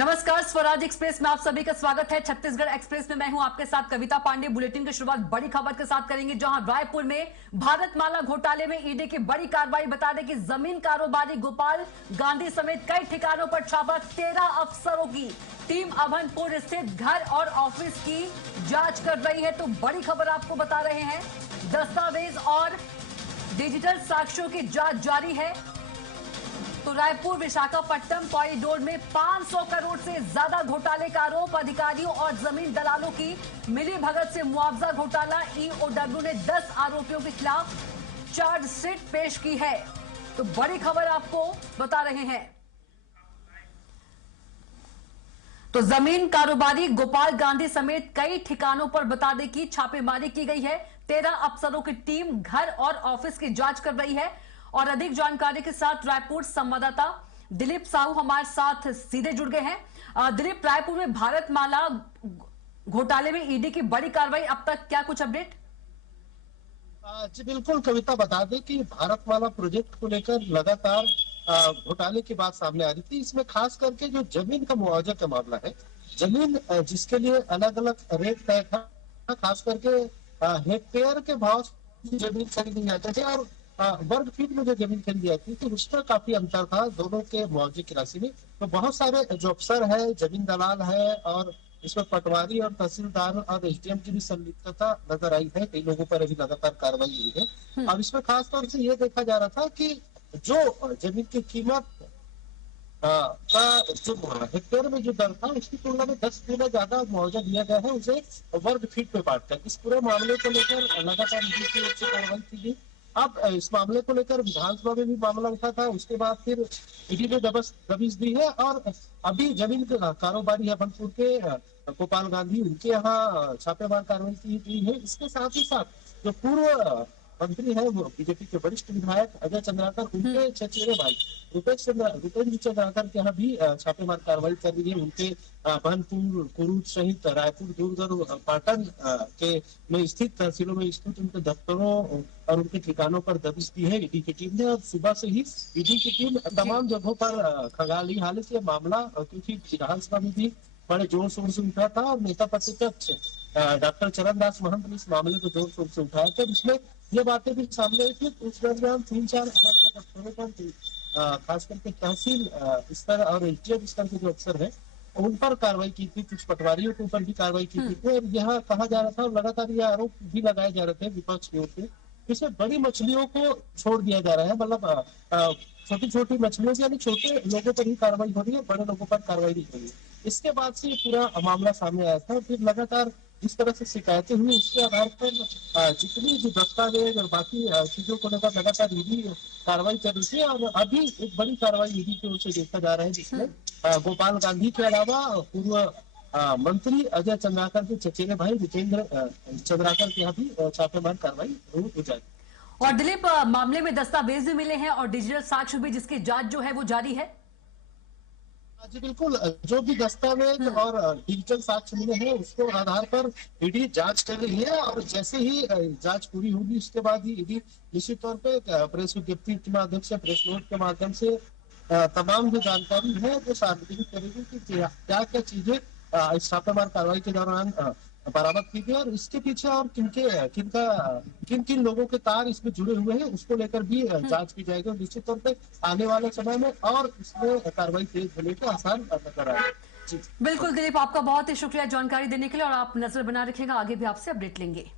नमस्कार, स्वराज एक्सप्रेस में आप सभी का स्वागत है। छत्तीसगढ़ एक्सप्रेस में मैं हूं आपके साथ कविता पांडे। बुलेटिन की शुरुआत बड़ी खबर के साथ करेंगे, जहां रायपुर में भारतमाला घोटाले में ईडी की बड़ी कार्रवाई। बता दें कि जमीन कारोबारी गोपाल गांधी समेत कई ठिकानों पर छापा। 13 अफसरों की टीम अभनपुर स्थित घर और ऑफिस की जांच कर रही है। तो बड़ी खबर आपको बता रहे हैं, दस्तावेज और डिजिटल साक्ष्यों की जांच जारी है। तो रायपुर विशाखापट्टनम कॉरिडोर में 500 करोड़ से ज्यादा घोटाले का आरोप। अधिकारियों और जमीन दलालों की मिली भगत से मुआवजा घोटाला। ईओडब्ल्यू ने 10 आरोपियों के खिलाफ चार्जशीट पेश की है। तो बड़ी खबर आपको बता रहे हैं। तो जमीन कारोबारी गोपाल गांधी समेत कई ठिकानों पर बता दें कि छापेमारी की गई है। 13 अफसरों की टीम घर और ऑफिस की जांच कर रही है। और अधिक जानकारी के साथ रायपुर संवाददाता दिलीप साहू हमारे साथ सीधे जुड़ गए हैं। दिलीप, रायपुर में भारतमाला घोटाले में ईडी की बड़ी कार्रवाई, अब तक क्या कुछ अपडेट? जी बिल्कुल कविता, बता दें कि भारतमाला प्रोजेक्ट को लेकर लगातार घोटाले की बात सामने आ रही थी। इसमें खास करके जो जमीन का मुआवजा का मामला है, जमीन जिसके लिए अलग अलग रेट तय था, खास करके हेक्टेयर के भाव से जमीन खरीदी जाती थी और वर्ग फीट में जो जमीन खरीदी जाती थी उसमें काफी अंतर था दोनों के मुआवजे की राशि में। तो बहुत सारे जो अफसर है, जमीन दलाल है और इसमें पटवारी और तहसीलदार और एसडीएम की भी संलिप्तता नजर आई है। कई लोगों पर अभी लगातार कार्रवाई हुई है। अब इसमें खास तौर से ये देखा जा रहा था कि जो जमीन की कीमत का जो हेक्टेयर में जो दर था उसकी तुलना में 10 गुना ज्यादा मुआवजा दिया गया है, उसे वर्ग फीट में बांटकर। इस पूरे मामले को लेकर लगातार ईडी की ओर से कार्रवाई की गई। अब इस मामले को लेकर विधानसभा में भी मामला उठा था, उसके बाद फिर ईडी ने दबिश दी है और अभी जमीन के कारोबारी है अभनपुर के गोपाल गांधी, उनके यहाँ छापेमार कार्रवाई की गई है। इसके साथ ही साथ जो पूर्व मंत्री है, वो बीजेपी के वरिष्ठ विधायक अजय चंद्राकर, उनके चचेरे भाई रुपेश चंद्राकर के यहाँ भी छापेमार कार्रवाई कर रही है। उनके अभनपुर, कुरूद सहित रायपुर, दुर्ग और पाटन के में स्थित तहसीलों में स्थित उनके दफ्तरों और उनके ठिकानों पर दबिश दी है ईडी की टीम ने। और सुबह से ही ईडी की टीम तमाम जगहों पर खंगाली। हालांकि ये मामला क्योंकि विधानसभा में भी बड़े जोर शोर से उठा था और नेता प्रतिपक्ष डॉक्टर चरणदास महंत ने इस मामले को जोर शोर से उठाया था, इसमें ये बातें भी सामने आई थी। उस दरमियान 3-4 अलग अलग स्तरों पर खास करके तहसील स्तर और एसडीएम स्तर के जो अफसर है उन पर कार्रवाई की थी। कुछ पटवारियों के ऊपर भी कार्रवाई की थी। और यहाँ कहा जा रहा था और लगातार ये आरोप भी लगाए जा रहे थे विपक्ष की ओर से, इसमें बड़ी मछलियों को छोड़ दिया जा रहा है। मतलब छोटी छोटी मछलियों से, यानी छोटे लोगों पर ही कार्रवाई हो रही है, बड़े लोगों पर कार्रवाई नहीं हो रही है। इसके बाद से ये पूरा मामला सामने आया था। फिर लगातार जिस तरह से शिकायतें हुई उसके आधार पर जितनी जो दस्तावेज और बाकी चीजों को लेकर लगातार ईडी कार्रवाई कर रही थी। और अभी एक बड़ी कार्रवाई ईडी की ओर से देखा जा रहा है, जिसमें गोपाल गांधी के अलावा पूर्व मंत्री अजय चंद्राकर के चचेरे भाई विजेंद्र चंद्राकर के यहाँ भी छापेमार कार्रवाई हो जाएगी। और दिलीप, मामले में दस्तावेज भी मिले हैं और डिजिटल साक्ष्य भी, जिसकी जांच जो है वो जारी है। जी बिल्कुल, जो भी दस्तावेज और डिजिटल साक्ष्य मिले हैं उसको आधार पर ईडी जांच कर रही है। और जैसे ही जांच पूरी होगी उसके बाद ही ईडी निश्चित तौर पे प्रेस विज्ञप्ति के माध्यम से, प्रेस नोट के माध्यम से तमाम जो जानकारी है वो सार्वजनिक करेगी कि क्या क्या चीजें इस छापेमार कार्रवाई के दौरान बरामद की गई और इसके पीछे और किन किन लोगों के तार इसमें जुड़े हुए हैं उसको लेकर भी जांच की जाएगी। और निश्चित तौर पे आने वाले समय में और इसमें कार्रवाई तेज होने के आसार नजर आ रहे हैं। बिल्कुल दिलीप, आपका बहुत ही शुक्रिया जानकारी देने के लिए, और आप नजर बना रखिएगा, आगे भी आपसे अपडेट लेंगे।